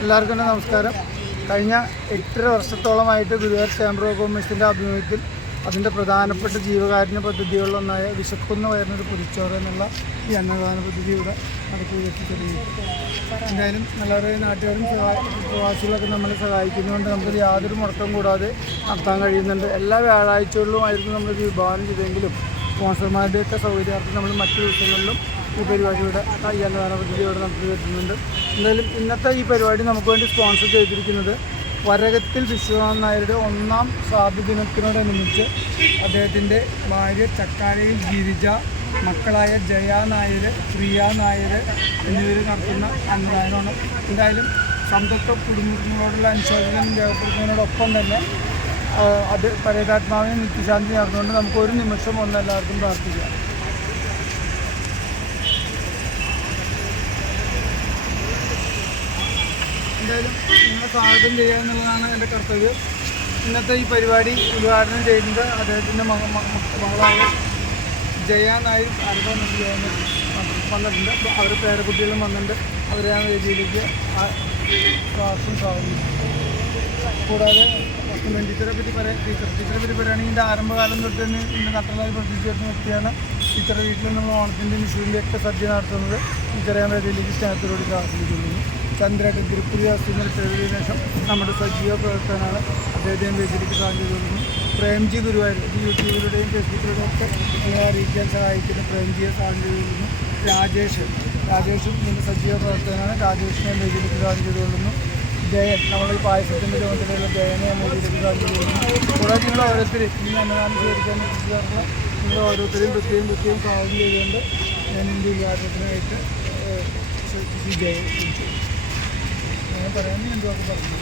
എല്ലാവർക്കും നമസ്കാരം. കഴിഞ്ഞ എട്ടര വർഷത്തോളമായിട്ട് ഗുരുവായൂർ ചേംബർ ഓഫ് കോമേഴ്സിന്റെ ആഭിമുഖ്യത്തിൽ അതിന്റെ പ്രധാനപ്പെട്ട ജീവകാരുണ്യ പദ്ധതികളിലൊന്നായ വിശക്കുന്ന വരുന്നൊരു പുതിച്ചോറ് എന്നുള്ള ഈ അന്നദാന പദ്ധതി ഇവിടെ നടത്തി എത്തിച്ചെറിയുന്നു എന്തായാലും നല്ലവരെ നാട്ടുകാരും പ്രവാസികളൊക്കെ നമ്മളെ സഹായിക്കുന്നതുകൊണ്ട് നമുക്ക് യാതൊരു മുടക്കം കൂടാതെ നടത്താൻ കഴിയുന്നുണ്ട്. എല്ലാ വ്യാഴാഴ്ചകളിലുമായിരുന്നു നമ്മളിത് വിഭാവനം ചെയ്തെങ്കിലും സ്പോൺസർമാരുടെയൊക്കെ സൗകര്യാർത്ഥം നമ്മൾ മറ്റു ദിവസങ്ങളിലും ഈ പരിപാടിയുടെ ഈ അന്നദാന പദ്ധതി ഇവിടെ നടത്തി വരുന്നുണ്ട് എന്തായാലും ഇന്നത്തെ ഈ പരിപാടി നമുക്ക് വേണ്ടി സ്പോൺസർ ചെയ്തിരിക്കുന്നത് വരകത്തിൽ വിശ്വനാഥൻ നായരുടെ ഒന്നാം സ്വാതി ദിനത്തിനോടനുബന്ധിച്ച് അദ്ദേഹത്തിന്റെ ഭാര്യ ചക്കാലയിൽ ഗിരിജ മക്കളായ ജയ നായർ പ്രിയ നായർ എന്നിവർ നടത്തുന്ന അന്നദാനമാണ്. എന്തായാലും സംതൃപ്ത കുടുംബങ്ങളോടുള്ള അനുശോചനം രേഖപ്പെടുത്തുന്നതിനോടൊപ്പം തന്നെ അത് പരേതാത്മാവിനെ നിത്യശാന്തി നടന്നുകൊണ്ട് നമുക്ക് ഒരു നിമിഷം ഒന്നെല്ലാവർക്കും പ്രാർത്ഥിക്കാം. എന്തായാലും നിങ്ങളെ സ്വാഗതം ചെയ്യുക എന്നുള്ളതാണ് എന്റെ കർത്തവ്യം. ഇന്നത്തെ ഈ പരിപാടി ഉദ്ഘാടനം ചെയ്യുന്നത് അദ്ദേഹത്തിന്റെ മക മകളായ ജയ നായർ ആൽബം വന്നിട്ടുണ്ട്. അവർ പേരക്കുട്ടികളും വന്നിട്ടുണ്ട്. അവരെ ആ വേദിയിലേക്ക് പ്രാർത്ഥന സ്വാഗതം കൂടാതെ വസ്തുമൻ ടീച്ചറെ പറ്റി പറയാം ടീച്ചർ ടീച്ചറെ പറ്റി പറയുകയാണെങ്കിൽ ഇതിന്റെ ആരംഭകാലം തൊട്ട് തന്നെ ഇതിന്റെ നട്ടലായി പ്രവർത്തിച്ചു വ്യക്തിയാണ് ടീച്ചറെ വീട്ടിൽ നമ്മൾ ഓണത്തിന്റെ വിഷുവിന്റെ ഒക്കെ സദ്യ നടത്തുന്നത്. ടീച്ചറെ ആ വേദിയിലേക്ക് സ്നേഹത്തോട് പ്രാർത്ഥിക്കുന്നു തിരുപ്പതി ഹോസ്പിറ്റലിൽ ചെയ്തതിനു ശേഷം നമ്മുടെ സജീവ പ്രവർത്തനമാണ് അദ്ദേഹത്തെ വേദിയിലേക്ക് സാധ്യത കൊടുക്കുന്നു പ്രേംജി ഗുരുവായൂർ യൂട്യൂബിലൂടെയും ഫേസ്ബുക്കിലൂടെയും ഒക്കെ നിങ്ങളെ അറിയിക്കാൻ സഹായിക്കുന്ന പ്രേംജിയെ സാധ്യത കൊടുക്കുന്നു രാജേഷ്. രാജേഷും ഇതിന്റെ സജീവ പ്രവർത്തനമാണ്. രാജേഷിനെ വേദിയിലേക്ക് സാധ്യത കൊടുക്കുന്നു ജയൻ. നമ്മൾ ഈ പായസത്തിന്റെ രൂപത്തിലുള്ള ജയനെ കൊടുക്കുന്നു കൂടാതെ നിങ്ങൾ ഓരോരുത്തരും ഈ അന്നദാനം സ്വീകരിക്കാൻ എത്തിച്ചേർന്ന നിങ്ങൾ ഓരോരുത്തരെയും പ്രത്യേകം പ്രത്യേകം സ്വാഗതം ചെയ്തുകൊണ്ട് ഞാൻ എന്റെ ഉദ്ഘാടനത്തിനായിട്ട് ഏഹ്, പറയാൻ എന്തോ പറഞ്ഞു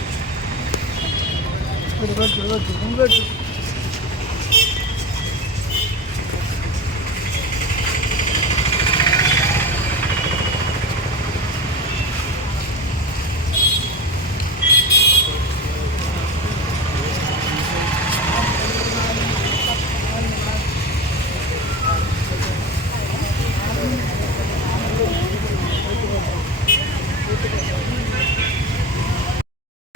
ഒരു കേട്ടു ഒരു